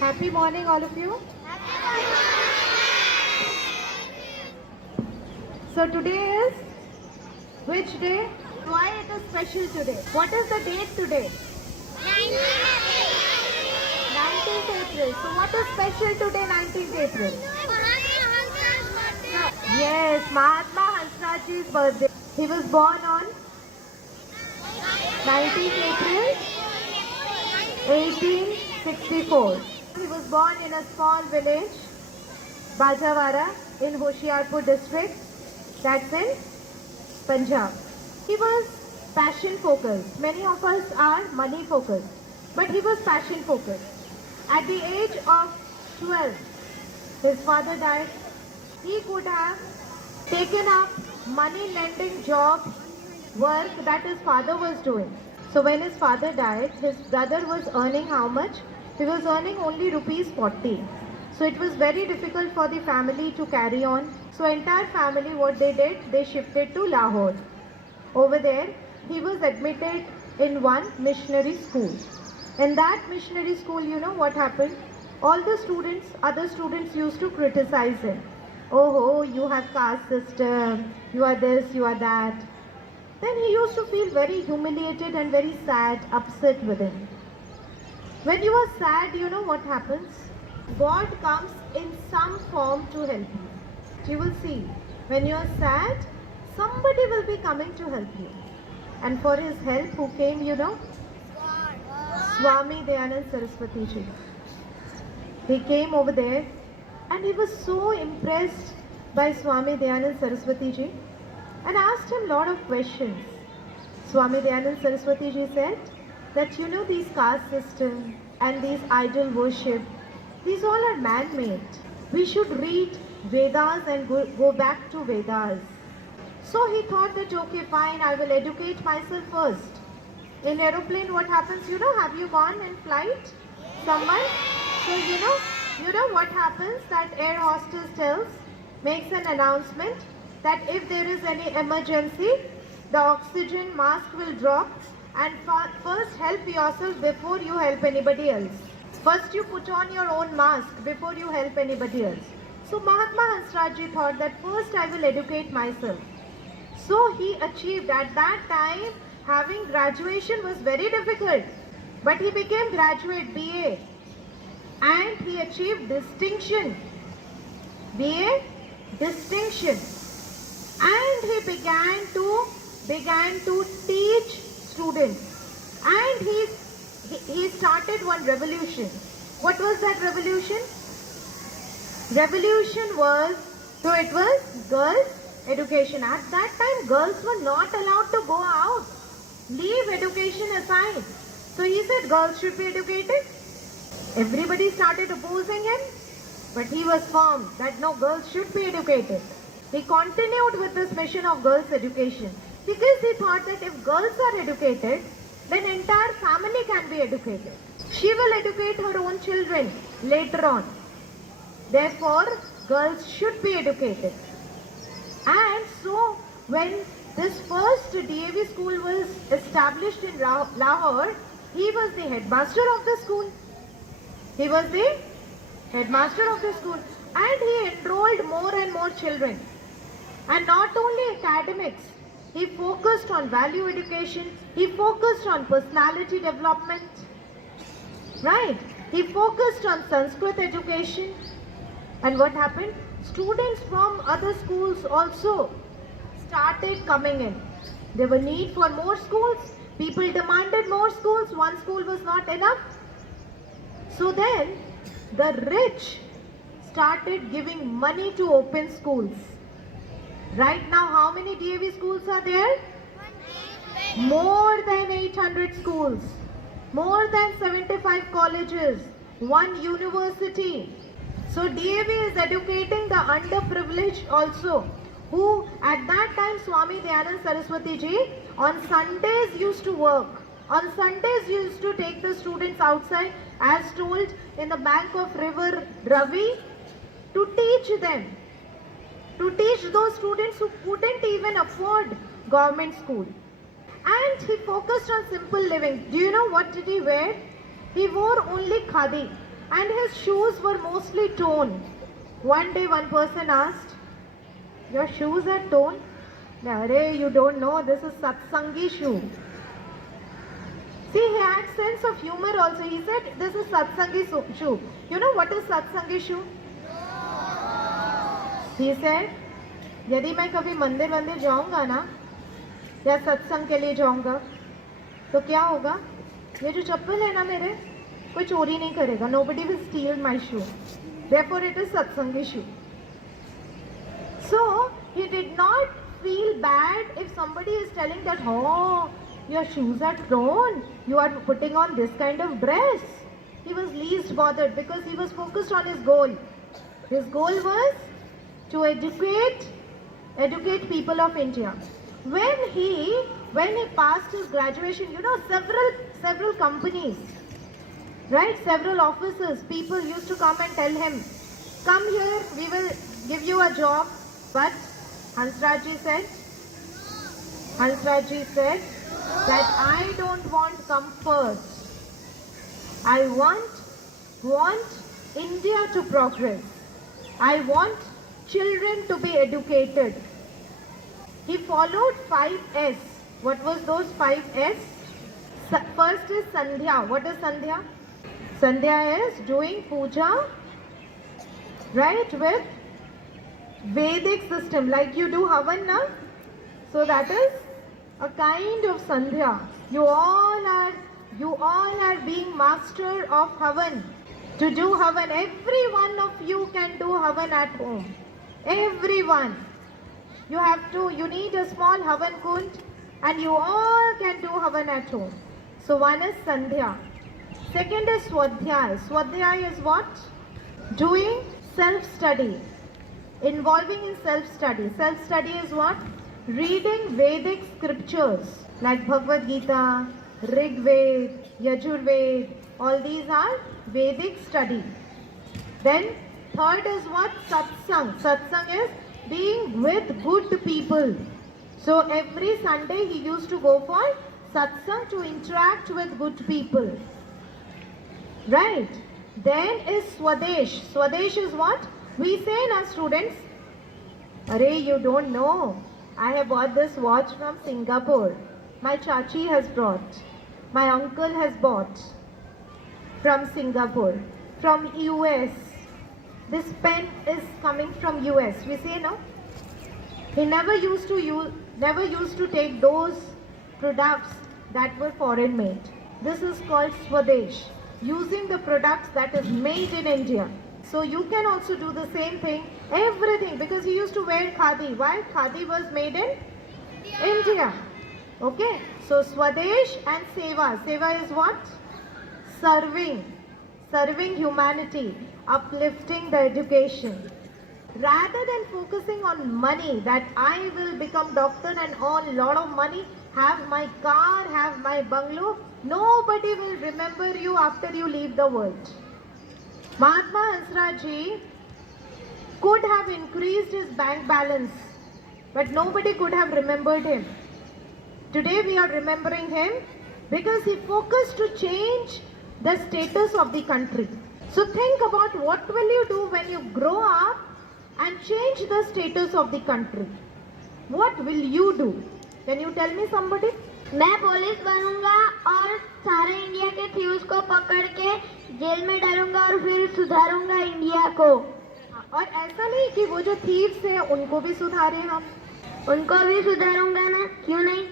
Happy morning, all of you. So today is which day? Why it is special today? What is the date today? 19th April. So what is special today, 19th April? Yes, Mahatma Hansraj's birthday. He was born on 19th April 1864. He was born in a small village, Bajawara, in Hoshiarpur district, that's in Punjab. He was passion focused. Many of us are money focused, but he was passion focused. At the age of 12, his father died. He could have taken up money lending job work that his father was doing. So when his father died, his brother was earning how much? He was earning only rupees 40. So it was very difficult for the family to carry on. So entire family, what they did, they shifted to Lahore. Over there, he was admitted in one missionary school. In that missionary school, you know what happened? All the students, other students used to criticize him. Oh, you have caste system, you are this, you are that. Then he used to feel very humiliated and very sad, upset with him. When you are sad, you know what happens? God comes in some form to help you. You will see, when you are sad, somebody will be coming to help you. And for his help, who came, you know? Swami Dayanand Saraswati Ji. He came over there and he was so impressed by Swami Dayanand Saraswati Ji and asked him a lot of questions. Swami Dayanand Saraswati Ji said that you know these caste system and these idol worship, these all are man-made. We should read Vedas and go back to Vedas. So he thought that okay fine, I will educate myself first. In aeroplane what happens, you know, have you gone in flight? Someone? So you know what happens, that air hostess makes an announcement that if there is any emergency, the oxygen mask will drop and first help yourself before you help anybody else. First you put on your own mask before you help anybody else. So Mahatma Hansraj thought that first I will educate myself. So he achieved, at that time having graduation was very difficult, but he became graduate BA and he achieved distinction, BA distinction, and he began to teach students, and he started one revolution. What was that revolution? Revolution was, so it was girls' education. At that time, girls were not allowed to go out. Leave education aside. So he said girls should be educated. Everybody started opposing him, but he was firm that no, girls should be educated. He continued with this mission of girls' education because he thought that if girls are educated, then entire family can be educated. She will educate her own children later on. Therefore, girls should be educated. And so, when this first DAV school was established in Lahore, he was the headmaster of the school. He was the headmaster of the school, and he enrolled more and more children. And not only academics, he focused on value education, he focused on personality development, right? He focused on Sanskrit education. And what happened? Students from other schools also started coming in. There were need for more schools. People demanded more schools. One school was not enough. So then the rich started giving money to open schools. Right now, how many DAV schools are there? More than 800 schools, more than 75 colleges, one university. So DAV is educating the underprivileged also, who at that time Swami Dayanand Saraswati Ji on Sundays used to work. On Sundays used to take the students outside, as told, in the bank of river Ravi, to teach them. To teach those students who couldn't even afford government school. And he focused on simple living. Do you know what did he wear? He wore only khadi. and his shoes were mostly torn. One day one person asked, "Your shoes are torn?" "Arey, you don't know, this is Satsangi shoe." See, he had sense of humor also. He said, "This is Satsangi shoe." You know what is Satsangi shoe? He said, यदि मैं कभी मंदिर वंदिर जाऊंगा ना, या सत्संग के लिए जाऊंगा, तो क्या होगा? ये जो चप्पल है ना मेरे, कोई चोरी नहीं करेगा. Nobody will steal my shoe. Therefore, it is Satsangi shoe. So he did not feel bad if somebody is telling that, "Oh, your shoes are torn. You are putting on this kind of dress." He was least bothered because he was focused on his goal. His goal was to educate people of India. When he passed his graduation, you know, several companies, right, several offices, people used to come and tell him, "Come here, we will give you a job." But Hansraj ji said that I don't want comfort. I want India to progress. I want children to be educated. He followed 5 S. What was those 5 S? First is Sandhya. What is Sandhya? Sandhya is doing puja, right, with Vedic system, like you do Havan na? So that is a kind of Sandhya. You all are being master of Havan. To do Havan, every one of you can do Havan at home. Everyone. You need a small Havan kund and you all can do Havan at home. So one is Sandhya. Second is Swadhyay. Swadhyay is what? Doing self-study. Involving in self-study. Self-study is what? Reading Vedic scriptures like Bhagavad Gita, Rig Ved, Yajur Ved. All these are Vedic study. Then third is what? Satsang. Satsang is being with good people. So every Sunday he used to go for satsang to interact with good people. Right. Then is Swadesh. Swadesh is what? We say now, students, "Arey, you don't know. I have bought this watch from Singapore. My chachi has brought. My uncle has bought from Singapore. From US. This pen is coming from US." We say no. He never used to take those products that were foreign made. This is called Swadesh. Using the products that is made in India. So you can also do the same thing. Everything, because he used to wear khadi. Why? Khadi was made in India. Okay. So Swadesh and Seva. Seva is what? Serving humanity, uplifting the education. Rather than focusing on money, that I will become doctor and earn lot of money, have my car, have my bungalow, nobody will remember you after you leave the world. Mahatma Hansraj ji could have increased his bank balance, but nobody could have remembered him. Today we are remembering him because he focused to change the status of the country. So think about what will you do when you grow up and change the status of the country. What will you do? Can you tell me somebody? मैं police बनूंगा और सारे India के thieves को पकड़ के jail में डालूंगा और फिर सुधारूंगा इंडिया को. और ऐसा नहीं कि वो जो थीव्स हैं उनको भी सुधारें हम. उनको भी सुधारूंगा ना, क्यों नहीं?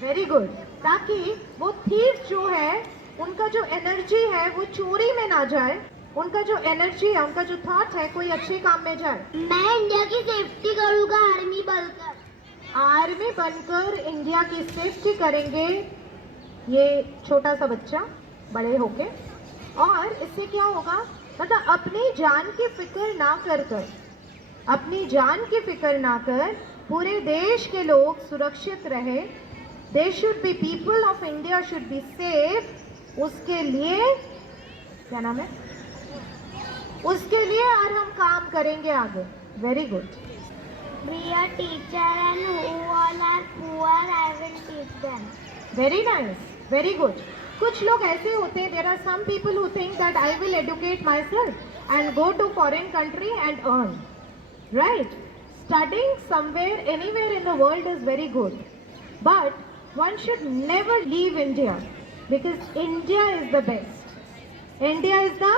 Very good. ताकि वो थीव्स जो है उनका जो एनर्जी है वो चोरी में ना जाए. उनका जो एनर्जी है, उनका जो थॉट है, कोई अच्छे काम में जाए. मैं इंडिया की सेफ्टी करूंगा आर्मी बनकर. आर्मी बनकर इंडिया की सेफ्टी करेंगे ये छोटा सा बच्चा बड़े होके. और इससे क्या होगा? मतलब अपनी जान की फिक्र ना कर पूरे देश के लोग सुरक्षित रहे. They should be, people of India should be safe. उसके लिए क्या नाम है? उसके लिए और हम काम करेंगे आगे. Very good. Be a teacher and who all are poor I will teach them. Very nice. Very good. कुछ लोग ऐसे होते हैं, there are some people who think that I will educate myself and go to foreign country and earn. Right? Studying somewhere, anywhere in the world is very good. But one should never leave India because India is the best. India is the